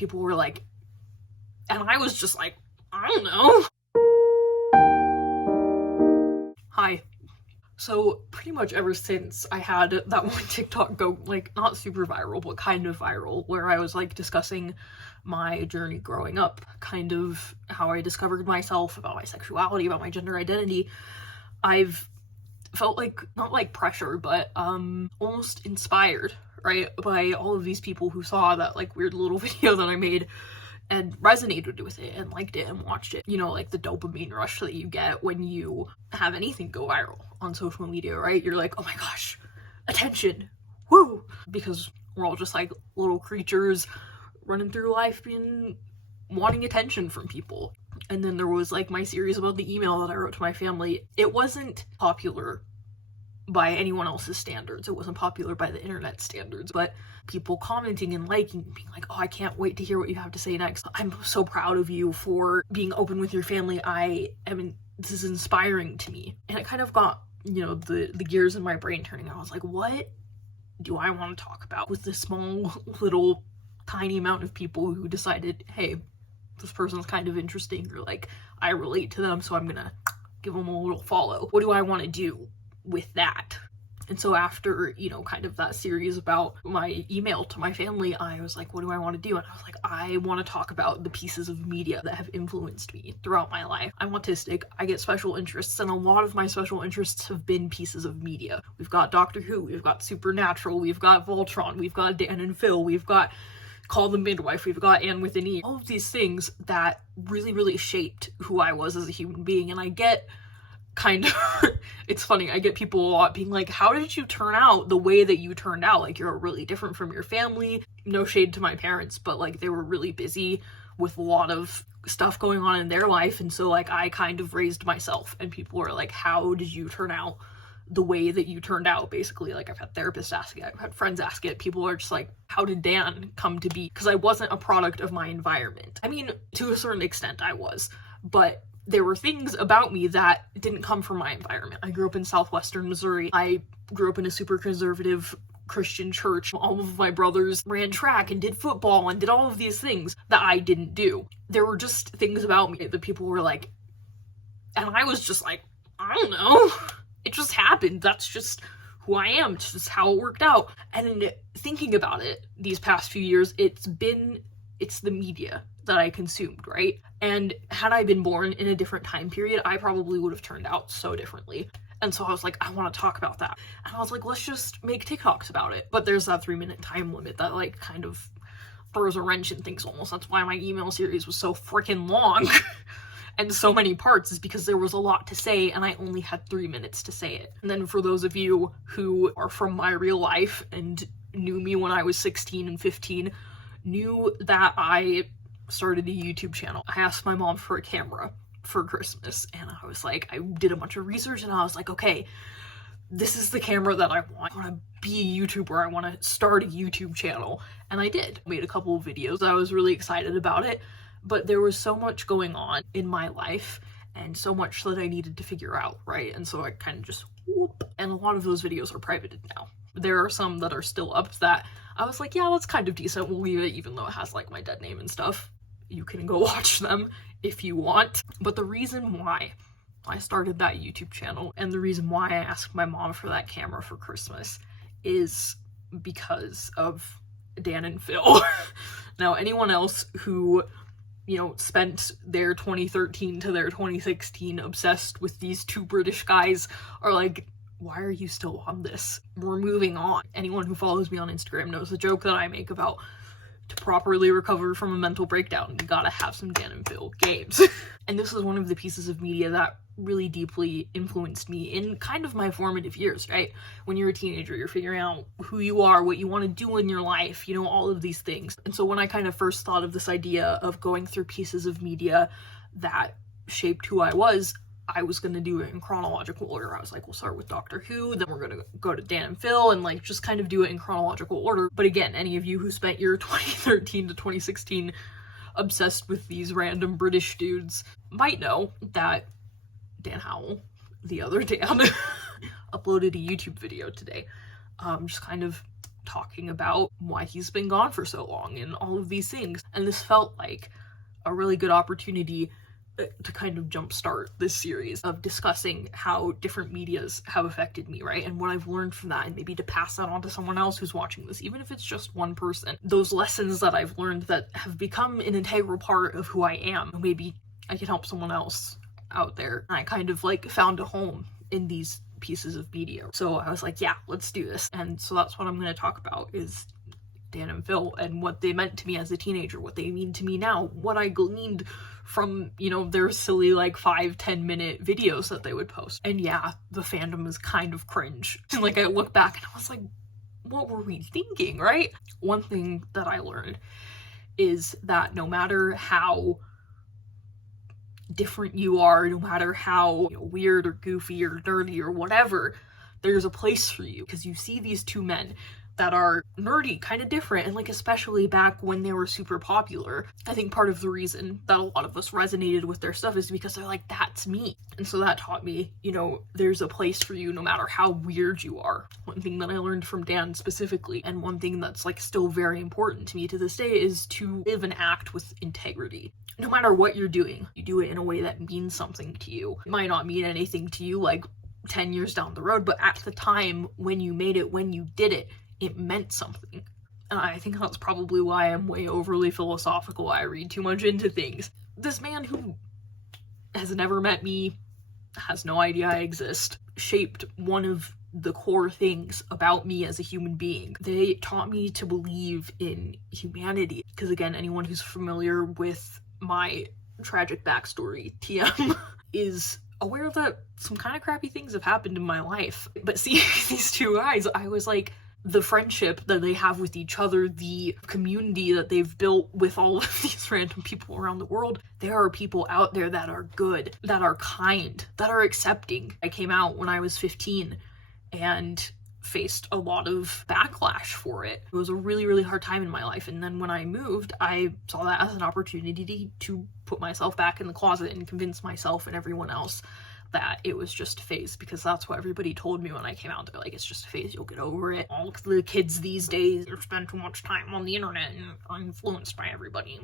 people were like, and I was just like, I don't know. Hi. So pretty much ever since I had that one TikTok go, like, not super viral, but kind of viral, where I was like discussing my journey growing up, kind of how I discovered myself, about my sexuality, about my gender identity, I've felt like, not like pressure, but almost inspired, right, by all of these people who saw that like weird little video that I made and resonated with it and liked it and watched it. You know, like the dopamine rush that you get when you have anything go viral on social media, right? You're like, oh my gosh, attention, woo! Because we're all just like little creatures running through life wanting attention from people. And then there was like my series about the email that I wrote to my family. It wasn't popular by anyone else's standards. It wasn't popular by the internet standards, but people commenting and liking, being like, oh, I can't wait to hear what you have to say next. I'm so proud of you for being open with your family. This is inspiring to me. And it kind of got, you know, the gears in my brain turning. I was like, what do I want to talk about with this small little tiny amount of people who decided, hey, this person's kind of interesting, or like I relate to them, so I'm gonna give them a little follow. What do I want to do with that? And so after, you know, kind of that series about my email to my family, I was like, what do I want to do? And I was like, I want to talk about the pieces of media that have influenced me throughout my life. I'm autistic, I get special interests, and a lot of my special interests have been pieces of media. We've got Doctor Who, we've got Supernatural, we've got Voltron, we've got Dan and Phil, we've got Call the Midwife, we've got Anne with an E. All of these things that really, really shaped who I was as a human being. And I get kind of, it's funny, I get people a lot being like, how did you turn out the way that you turned out? Like, you're really different from your family. No shade to my parents, but like they were really busy with a lot of stuff going on in their life. And so like I kind of raised myself, and people were like, how did you turn out the way that you turned out? Basically, like I've had therapists ask it, I've had friends ask it. People are just like, how did Dan come to be? Because I wasn't a product of my environment. I mean, to a certain extent I was, but there were things about me that didn't come from my environment. I grew up in southwestern Missouri. I grew up in a super conservative Christian church. All of my brothers ran track and did football and did all of these things that I didn't do. There were just things about me that people were like, and I was just like, I don't know. It just happened. That's just who I am. It's just how it worked out. And thinking about it these past few years, it's the media that I consumed, right? And had I been born in a different time period, I probably would have turned out so differently. And so I was like, I want to talk about that. And I was like, let's just make TikToks about it. But there's that 3-minute time limit that like kind of throws a wrench in things almost. That's why my email series was so freaking long. And so many parts, is because there was a lot to say and I only had 3 minutes to say it. And then for those of you who are from my real life and knew me when I was 16 and 15, knew that I started a YouTube channel. I asked my mom for a camera for Christmas, and I was like, I did a bunch of research and I was like, okay, this is the camera that I want. I want to be a YouTuber. I want to start a YouTube channel. And I did. I made a couple of videos. I was really excited about it. But there was so much going on in my life and so much that I needed to figure out, right? And so I kind of just whoop. And a lot of those videos are privated now. There are some that are still up that I was like, yeah, that's kind of decent. We'll leave it, even though it has like my dead name and stuff. You can go watch them if you want. But the reason why I started that YouTube channel and the reason why I asked my mom for that camera for Christmas is because of Dan and Phil. Now, anyone else who, you know, spent their 2013 to their 2016 obsessed with these two British guys are like, why are you still on this? We're moving on. Anyone who follows me on Instagram knows the joke that I make about, to properly recover from a mental breakdown, you gotta have some Dan and Phil games. And this is one of the pieces of media that really deeply influenced me in kind of my formative years, right? When you're a teenager, you're figuring out who you are, what you want to do in your life, you know, all of these things. And so when I kind of first thought of this idea of going through pieces of media that shaped who I was going to do it in chronological order. I was like, we'll start with Doctor Who, then we're going to go to Dan and Phil, and like just kind of do it in chronological order. But again, any of you who spent your 2013 to 2016 obsessed with these random British dudes might know that Dan Howell, the other Dan, uploaded a YouTube video today, just kind of talking about why he's been gone for so long and all of these things. And this felt like a really good opportunity to kind of jumpstart this series of discussing how different medias have affected me, right? And what I've learned from that, and maybe to pass that on to someone else who's watching this, even if it's just one person. Those lessons that I've learned that have become an integral part of who I am. Maybe I can help someone else out there. And I kind of like found a home in these pieces of media. So I was like, yeah, let's do this. And so that's what I'm going to talk about, is Dan and Phil and what they meant to me as a teenager, what they mean to me now, what I gleaned from, you know, their silly like 5-10 minute videos that they would post. And yeah, the fandom is kind of cringe. And like I look back and I was like, what were we thinking, right? One thing that I learned is that no matter how different you are, no matter how, you know, weird or goofy or nerdy or whatever, there's a place for you. Because you see these two men that are nerdy, kind of different, and like especially back when they were super popular. I think part of the reason that a lot of us resonated with their stuff is because they're like, that's me. And so that taught me, you know, there's a place for you no matter how weird you are. One thing that I learned from Dan specifically, and one thing that's like still very important to me to this day, is to live and act with integrity. No matter what you're doing, you do it in a way that means something to you. It might not mean anything to you like 10 years down the road, but at the time when you made it, when you did it, it meant something. And I think that's probably why I'm way overly philosophical. I read too much into things. This man who has never met me, has no idea I exist, shaped one of the core things about me as a human being. They taught me to believe in humanity. Because again, anyone who's familiar with my tragic backstory, TM, is aware that some kind of crappy things have happened in my life. But seeing these two guys, I was like, the friendship that they have with each other, the community that they've built with all of these random people around the world, there are people out there that are good, that are kind, that are accepting. I came out when I was 15 and faced a lot of backlash for it. It was a really, really hard time in my life. And then when I moved, I saw that as an opportunity to put myself back in the closet and convince myself and everyone else that it was just a phase, because that's what everybody told me when I came out. They're like, it's just a phase, you'll get over it. All of the kids these days spend too much time on the internet and are influenced by everybody.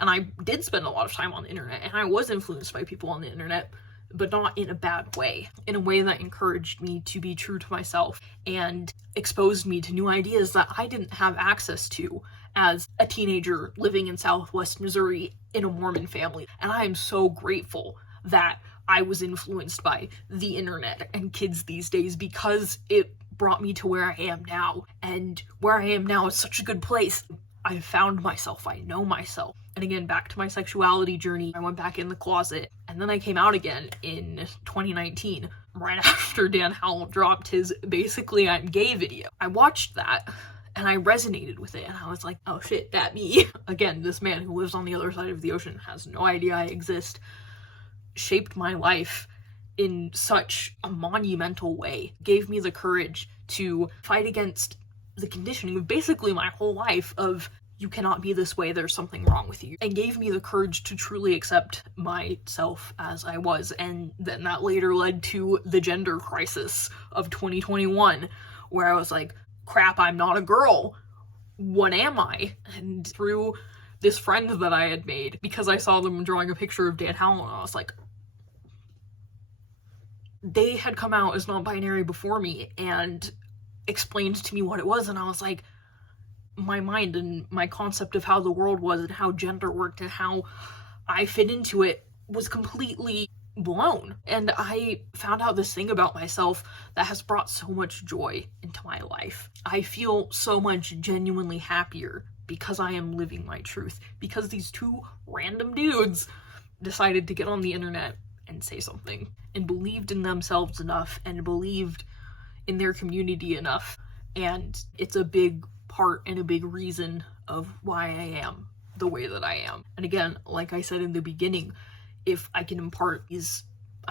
And I did spend a lot of time on the internet, and I was influenced by people on the internet, but not in a bad way, in a way that encouraged me to be true to myself and exposed me to new ideas that I didn't have access to as a teenager living in Southwest Missouri in a Mormon family. And I am so grateful that I was influenced by the internet and kids these days, because it brought me to where I am now. And where I am now is such a good place. I found myself, I know myself. And again, back to my sexuality journey, I went back in the closet, and then I came out again in 2019, right after Dan Howell dropped his basically I'm gay video. I watched that, and I resonated with it, and I was like, oh shit, that me. Again, this man who lives on the other side of the ocean, has no idea I exist, shaped my life in such a monumental way, gave me the courage to fight against the conditioning of basically my whole life of, you cannot be this way, there's something wrong with you, and gave me the courage to truly accept myself as I was. And then that later led to the gender crisis of 2021, where I was like, crap, I'm not a girl, what am I? And through this friend that I had made, because I saw them drawing a picture of Dan Howell, and I was like, they had come out as non-binary before me and explained to me what it was, and I was like, my mind and my concept of how the world was and how gender worked and how I fit into it was completely blown. And I found out this thing about myself that has brought so much joy into my life. I feel so much genuinely happier because I am living my truth, because these two random dudes decided to get on the internet and say something, and believed in themselves enough, and believed in their community enough. And it's a big part and a big reason of why I am the way that I am. And again, like I said in the beginning, if I can impart these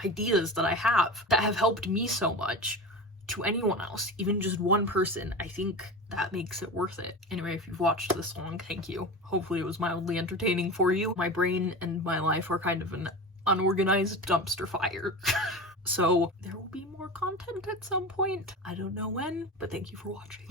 ideas that I have that have helped me so much to anyone else, even just one person, I think that makes it worth it. Anyway, if you've watched this long, thank you. Hopefully it was mildly entertaining for you. My brain and my life are kind of an unorganized dumpster fire. So there will be more content at some point. I don't know when, but thank you for watching.